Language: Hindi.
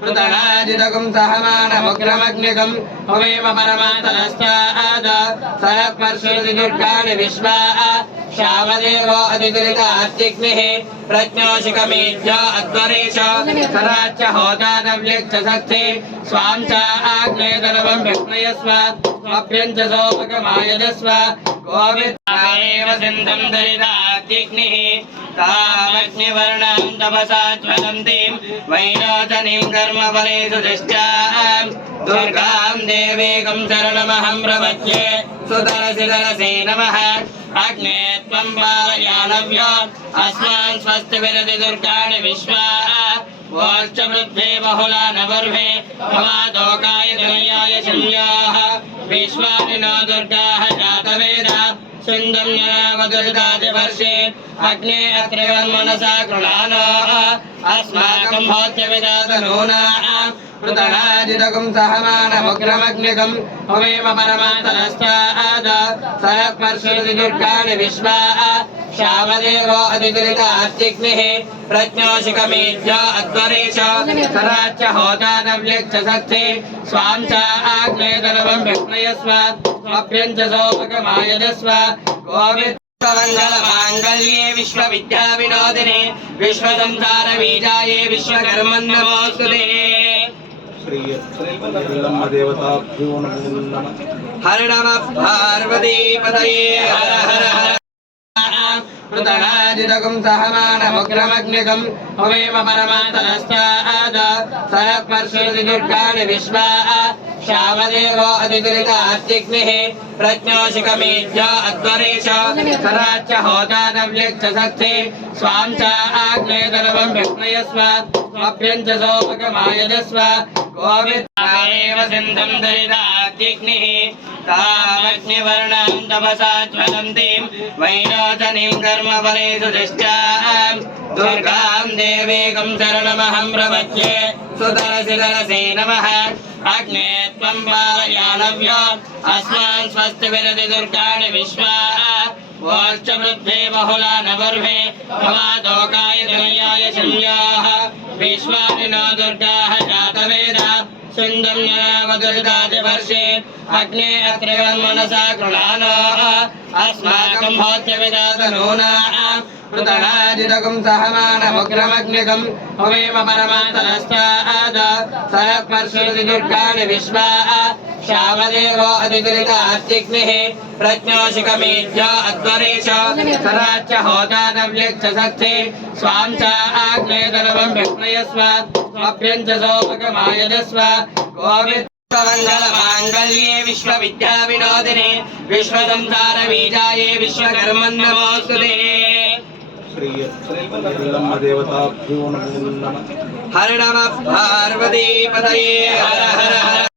पृतनाजितकं सहमानमुग्रमग्निकं हवेम परमातनस्ताद सरक्मर्षति दुर्गाणि विश्वा श्यामदेवो अधिदुरितात्तिग्निः प्रज्ञोषिकमेध्य अध्वरेश। सदाच्च होतादव्यक्ष सत्ते स्वां च आग्नेयतनवं व्यक्नयस्व स्वाभ्यं च सोपकमायजस्व गोविन्दामेव सिन्धं दरिदात्तिग्निः तामग्निवर्णां तपसा ज्वलन्तीं वैरोचनीं कर्मफलेषु दृष्ट्यां दुर्गां देवीकं शरणमहं प्रपद्ये सुतरसि तरसे नमः। अग्ने पालयानव्य अस्मान् दुर्गाणि बहुला न गर्भे भवादोकाय धनयाय संयाः विश्वानि नो दुर्गाः सिन्धुं वर्षे अग्ने अत्र मनसा कृणानो अस्माकं पृतनाजितकं सहमानमुग्रमग्निकं हवेम परमातनस्ताद दुर्गाणि विश्वा। श्यामदेवो च आग्नेयतनवं व्यक्नयस्व स्वाभ्यं च सोपकमायजस्व गोविन्द विश्वविद्याविनोदिने। विश्वसंसारबीजाये नमो नमः हर नमः पार्वतीपतये हर हर हर पृतनाजितकं सहमानमुग्रमग्निकं हवेम परमातनस्ताद सरक्मर्षति दुर्गाणि विश्वा श्यामदेवो अधिदुरितात्तिग्निः प्रज्ञोषिकमेध्य अध्वरेश सदाच्च होतादव्यक्ष सत्ते स्वां च आग्नेयतनवं व्यक्नयस्व स्वाभ्यं च सोपकमायजस्व गोविन्दामेव सिन्धुं दरिदात्तिग्निः तामग्निवर्णां तपसा ज्वलन्तीं वैरोचनीं कर्मफलेषु दृष्ट्यां दुर्गां देवीकं शरणमहं प्रपद्ये। सुतरसि तरसे नमः। अग्ने त्वं पालयानव्य अस्मान् स्वस्ति विरति दुर्गाणि विश्वा। वोच्च वृद्धे बहुला न गर्भे भवादोकाय धनयाय संयाः विश्वानि नो दुर्गाः जातवेदा सिन्धुं वर्षे अग्ने अत्र मनसा कृणानो अस्माकं भोज्यविदातनूना पृतनाजितकं सहमानमुग्रमग्निकं हवेम परमातनस्ताद सरक्मर्षति दुर्गाणि विश्वा श्यामदेवो अध्वरेश। च आग्नेयतनवं व्यक्नयस्व स्वाभ्यं च सोपकमायजस्व गोविन्द विश्वविद्याविनोदिने। विश्वसंसारबीजाये श्रीयत्रेल्लम्म ప్రియ దుర్గమ్మ దేవతా హరే రామ హర హర